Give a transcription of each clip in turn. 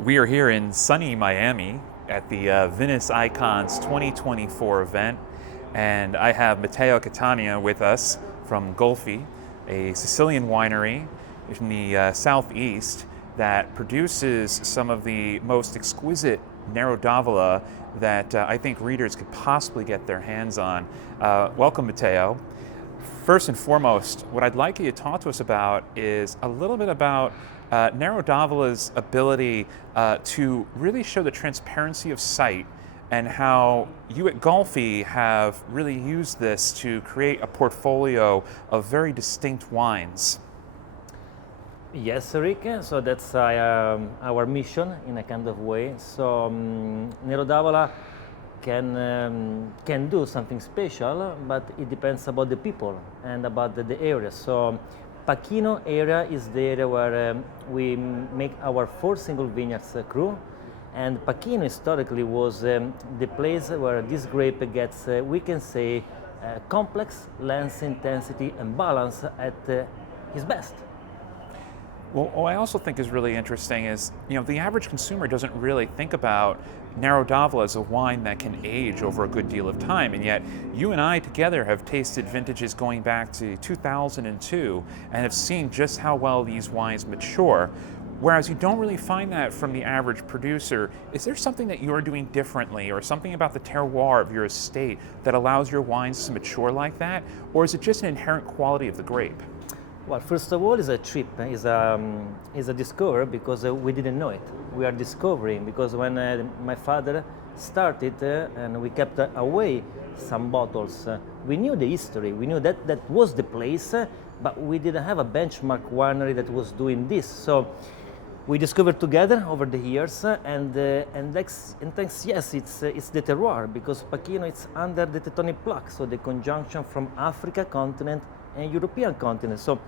We are here in sunny Miami at the Vinous Icons 2024 event, and I have Matteo Catania with us from Gulfi, a Sicilian winery in the southeast that produces some of the most exquisite Nero d'Avola that I think readers could possibly get their hands on. Welcome, Matteo. First and foremost, what I'd like you to talk to us about is a little bit about Nero d'Avola's ability to really show the transparency of sight and how you at Gulfi have really used this to create a portfolio of very distinct wines. Yes, Rick. So that's our mission in a kind of way. So Nero d'Avola can do something special, but it depends about the people and about the area. So Pachino area is the area where we make our 4 single vineyards crew, and Pachino historically was the place where this grape gets, we can say, complex, length, intensity, and balance at his best. Well, what I also think is really interesting is, the average consumer doesn't really think about Nero d'Avola as a wine that can age over a good deal of time, and yet you and I together have tasted vintages going back to 2002 and have seen just how well these wines mature, whereas you don't really find that from the average producer. Is there something that you're doing differently, or something about the terroir of your estate that allows your wines to mature like that, or is it just an inherent quality of the grape? Well, first of all, it's a trip, it's a discover, because we didn't know it. We are discovering, because when my father started and we kept away some bottles, we knew the history, we knew that that was the place, but we didn't have a benchmark winery that was doing this. So we discovered together over the years, and thanks, yes, it's the terroir, because Pachino it's under the tectonic plaque, so the conjunction from Africa continent and European continent. So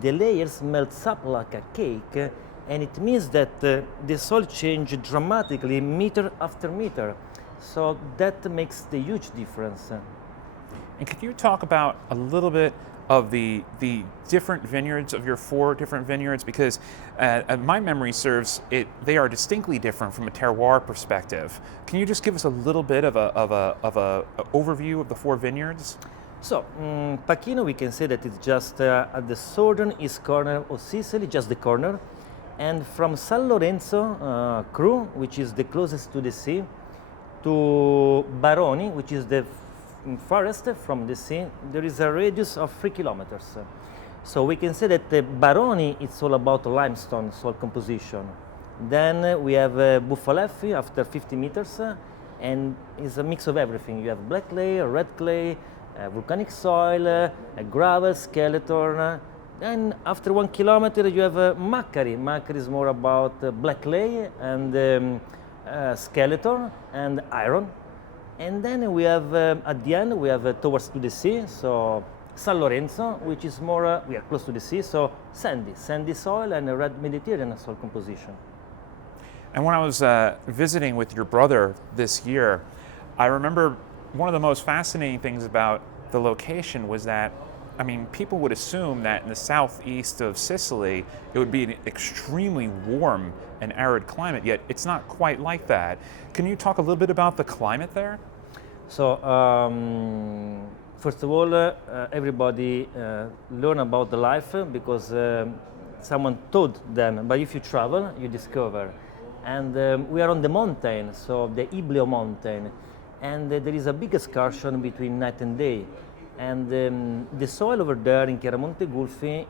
the layers melt up like a cake, and it means that the soil changes dramatically meter after meter. So that makes the huge difference. And could you talk about a little bit of the different vineyards, of your 4 different vineyards? Because my memory serves it, they are distinctly different from a terroir perspective. Can you just give us a little bit of a overview of the 4 vineyards? So, Pachino, we can say that it's just at the southern east corner of Sicily, just the corner. And from San Lorenzo, Cru, which is the closest to the sea, to Baroni, which is the farthest from the sea, there is a radius of 3 kilometers. So we can say that Baroni, it's all about limestone soil composition. Then we have Bufaleffi after 50 meters, and it's a mix of everything. You have black clay, red clay, volcanic soil, gravel, skeleton, and after 1 kilometer you have Macari. Macari is more about black clay and skeleton and iron. And then we have, at the end, we have towards to the sea, so San Lorenzo, which is more, we are close to the sea, so sandy soil and a red Mediterranean soil composition. And when I was visiting with your brother this year, I remember one of the most fascinating things about the location was that, people would assume that in the southeast of Sicily, it would be an extremely warm and arid climate, yet it's not quite like that. Can you talk a little bit about the climate there? So, first of all, everybody learn about the life because someone told them, but if you travel, you discover. And we are on the mountain, so the Ibleo mountain. And there is a big excursion between night and day. And the soil over there in Chiaramonte Gulfi,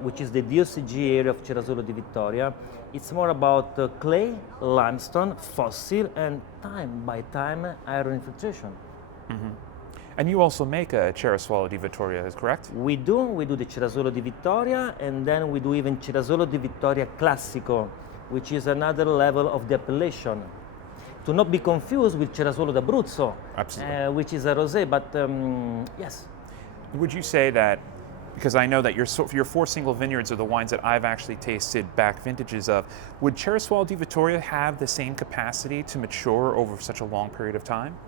which is the DOCG area of Cerasolo di Vittoria, it's more about clay, limestone, fossil, and time by time iron infiltration. Mm-hmm. And you also make a Cerasuolo di Vittoria, is correct? We do the Cerasolo di Vittoria, and then we do even Cerasolo di Vittoria Classico, which is another level of the appellation. To not be confused with Cerasuolo d'Abruzzo, which is a rosé, but yes. Would you say that, because I know that your 4 single vineyards are the wines that I've actually tasted back vintages of, would Cerasuolo di Vittoria have the same capacity to mature over such a long period of time?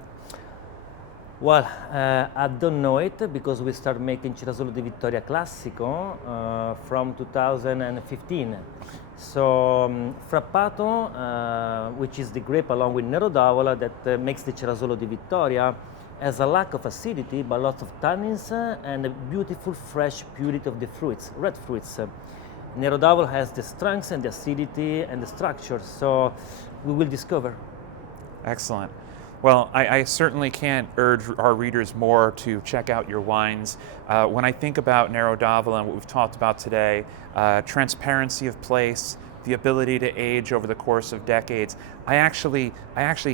Well, I don't know it because we started making Cerasuolo di Vittoria Classico from 2015. So Frappato, which is the grape along with Nero d'Avola that makes the Cerasolo di Vittoria, has a lack of acidity but lots of tannins and a beautiful fresh purity of the fruits, red fruits. Nero d'Avola has the strength and the acidity and the structure, so we will discover. Excellent. Well, I certainly can't urge our readers more to check out your wines. When I think about Nero d'Avola and what we've talked about today, transparency of place, the ability to age over the course of decades, I actually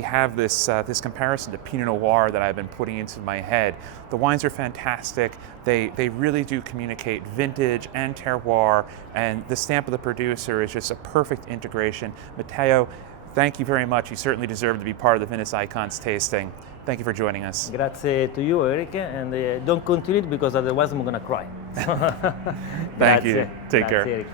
have this comparison to Pinot Noir that I've been putting into my head. The wines are fantastic. They really do communicate vintage and terroir, and the stamp of the producer is just a perfect integration. Matteo, thank you very much. You certainly deserve to be part of the Vinous Icons tasting. Thank you for joining us. Grazie to you, Eric, and don't continue it because otherwise I'm going to cry. Thank you. Take care. Eric.